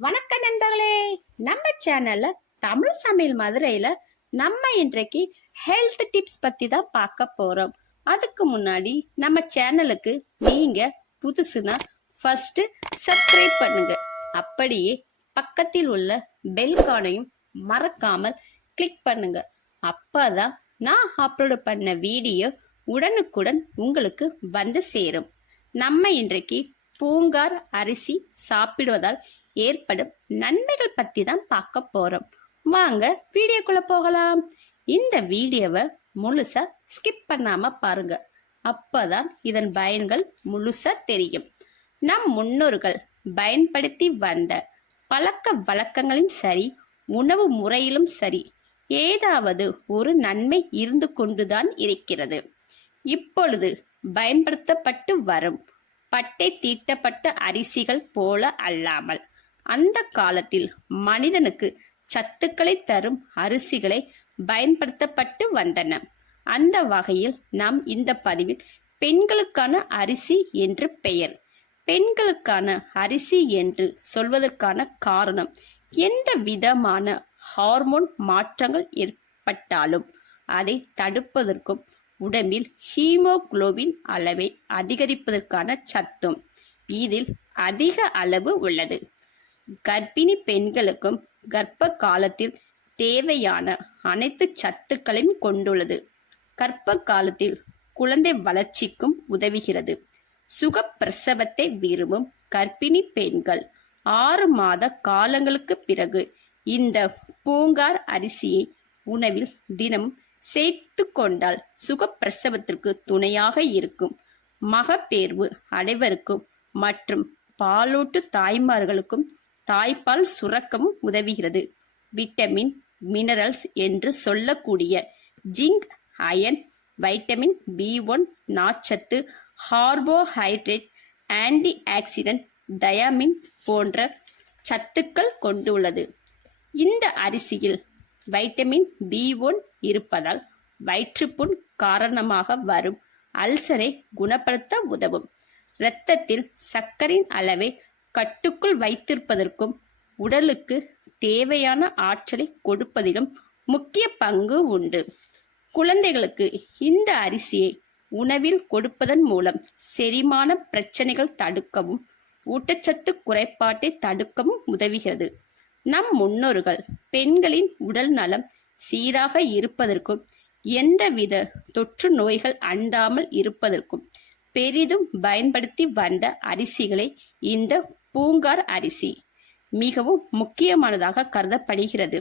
வணக்க நண்பர்களே, நம்ம சேனல்ல தமிழ் சமையல் மதுரையில நம்ம இன்றைக்கு ஹெல்த் டிப்ஸ் பத்தி தான் பார்க்க போறோம். அதுக்கு முன்னாடி நம்ம சேனலுக்கு நீங்க புதுசுனா ஃபர்ஸ்ட் சப்ஸ்கிரைப் பண்ணுங்க. அப்படியே பக்கத்தில் உள்ள பெல் கானையும் மறக்காமல் கிளிக் பண்ணுங்க. அப்பதான் நான் அப்லோட் பண்ண வீடியோ உடனுக்குடன் உங்களுக்கு வந்து சேரும். நம்ம இன்றைக்கு பூங்கார் அரிசி சாப்பிடுவதால் ஏற்படும் நன்மைகள் பத்தி தான் பார்க்க போறோம். வாங்க வீடியோக்குள்ள போகலாம். இந்த வீடியோவை முழுசா ஸ்கிப் பண்ணாம பாருங்க. அப்பதான் இதன் பயன்கள் முழுசா தெரியும். நம் முன்னோர்கள் பயன்படுத்தி வந்த பழக்க வழக்கங்களின் சரி, உணவு முறையிலும் சரி, ஏதாவது ஒரு நன்மை இருந்து கொண்டுதான் இருக்கிறது. இப்பொழுது பயன்படுத்தப்பட்டு வரும் பட்டை தீட்டப்பட்ட அரிசிகள் போல அல்லாமல் அந்த காலத்தில் மனிதனுக்கு சத்துக்களை தரும் அரிசிகளை பயன்படுத்தப்பட்டு வந்தன. அந்த வகையில் நாம் இந்த பதிவில் பெண்களுக்கான அரிசி என்று பெயர். பெண்களுக்கான அரிசி என்று சொல்வதற்கான காரணம், எந்த விதமான ஹார்மோன் மாற்றங்கள் ஏற்பட்டாலும் அதை தடுப்பதற்கும் உடம்பில் ஹீமோகுளோபின் அளவை அதிகரிப்பதற்கான சத்தும் இதில் அதிக அளவு உள்ளது. கர்ப்பிணி பெண்களுக்கும் கர்ப்ப காலத்தில் தேவையான அனைத்து சத்துக்களையும் கொண்டுள்ளது. கர்ப்ப காலத்தில் குழந்தை வளர்ச்சிக்கும் உதவுகிறது. சுகப்பிரசவத்தை விரும்பும் கர்ப்பிணி பெண்கள் 6 மாத காலங்களுக்கு பிறகு இந்த பூங்கார் அரிசியை உணவில் தினமும் சேர்த்து கொண்டால் சுகப்பிரசவத்திற்கு துணையாக இருக்கும். மகப்பேர்வு அனைவருக்கும் மற்றும் பாலூட்டு தாய்மார்களுக்கும் தாய்ப்பால் சுரக்கவும் உதவுகிறது. விட்டமின், மினரல்ஸ் என்று சொல்லக்கூடிய ஜிங்க், அயன், வைட்டமின் B1, நார்ச்சத்து, கார்போஹைட்ரேட், ஆன்டி ஆக்சிடென்ட், டயாமின் போன்ற சத்துக்கள் கொண்டுள்ளது. இந்த அரிசியில் வைட்டமின் B1 இருப்பதால் வயிற்றுப்புண் காரணமாக வரும் அல்சரை குணப்படுத்த உதவும். இரத்தத்தில் சர்க்கரையின் அளவை கட்டுக்குள் வைத்திருப்பதற்கும் உடலுக்கு தேவையான ஆற்றலை கொடுப்பதிலும் முக்கிய பங்கு உண்டு. குழந்தைகளுக்கு இந்த அரிசியை உணவில் கொடுப்பதன் மூலம் செரிமான பிரச்சனைகள் தடுக்கவும் ஊட்டச்சத்து குறைபாட்டை தடுக்கவும் உதவுகிறது. நம் முன்னோர்கள் பெண்களின் உடல் நலம் சீராக இருப்பதற்கும் எந்தவித தொற்று நோய்கள் அண்டாமல் இருப்பதற்கும் பெரிதும் பயன்படுத்தி வந்த அரிசிகளை இந்த பூங்கார் அரிசி மிகவும் முக்கியமானதாக கருதப்படுகிறது.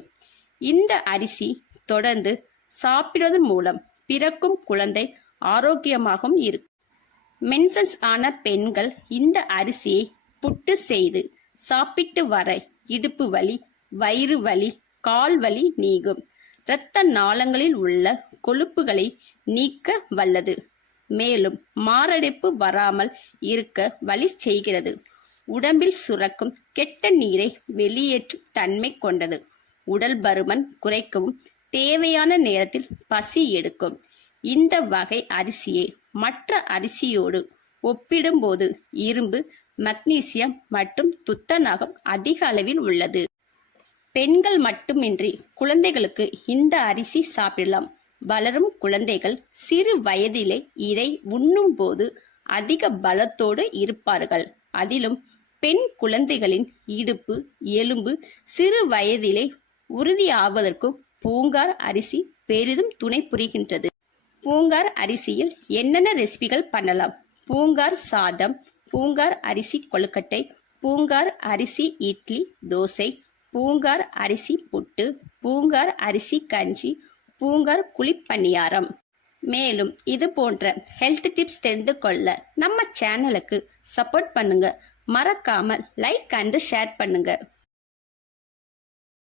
இந்த அரிசி தொடர்ந்து சாப்பிடுவதன் மூலம் பிறக்கும் குழந்தை ஆரோக்கியமாகவும் இருக்கும். மென்சன்ஸ் ஆன பெண்கள் இந்த அரிசியை புட்டு செய்து சாப்பிட்டு வர இடுப்பு வலி, வயிறு வலி, கால் வலி நீங்கும். இரத்த நாளங்களில் உள்ள கொழுப்புகளை நீக்க வல்லது. மேலும் மாரடைப்பு வராமல் இருக்க வழி செய்கிறது. உடம்பில் சுரக்கும் கெட்ட நீரை வெளியேற்றும் தன்மை கொண்டது. உடல் பருமன் குறைக்கவும் தேவையான நேரத்தில் பசி எடுக்கும். இந்த வகை அரிசியை மற்ற அரிசியோடு ஒப்பிடும்போது இரும்பு, மக்னீசியம் மற்றும் துத்தநாகம் அதிக அளவில் உள்ளது. பெண்கள் மட்டுமின்றி குழந்தைகளுக்கு இந்த அரிசி சாப்பிடலாம். வளரும் குழந்தைகள் சிறு வயதிலே இதை உண்ணும் போது அதிக பலத்தோடு இருப்பார்கள். அதிலும் பெண் குழந்தைகளின் இடுப்பு, எலும்பு சிறு வயதிலே உறுதி ஆவதற்கும் பூங்கார் அரிசி பெரிதும் துணை புரிகின்றது. பூங்கார் அரிசியில் என்னென்ன ரெசிபிகள் பண்ணலாம்? பூங்கார் சாதம், பூங்கார் அரிசி கொழுக்கட்டை, பூங்கார் அரிசி இட்லி, தோசை, பூங்கார் அரிசி புட்டு, பூங்கார் அரிசி கஞ்சி, பூங்கார் குழிப்பணியாரம். மேலும் இது போன்ற ஹெல்த் டிப்ஸ் தெரிந்து கொள்ள நம்ம சேனலுக்கு சப்போர்ட் பண்ணுங்க. மறக்காமல் லைக் அண்ட் ஷேர் பண்ணுங்க.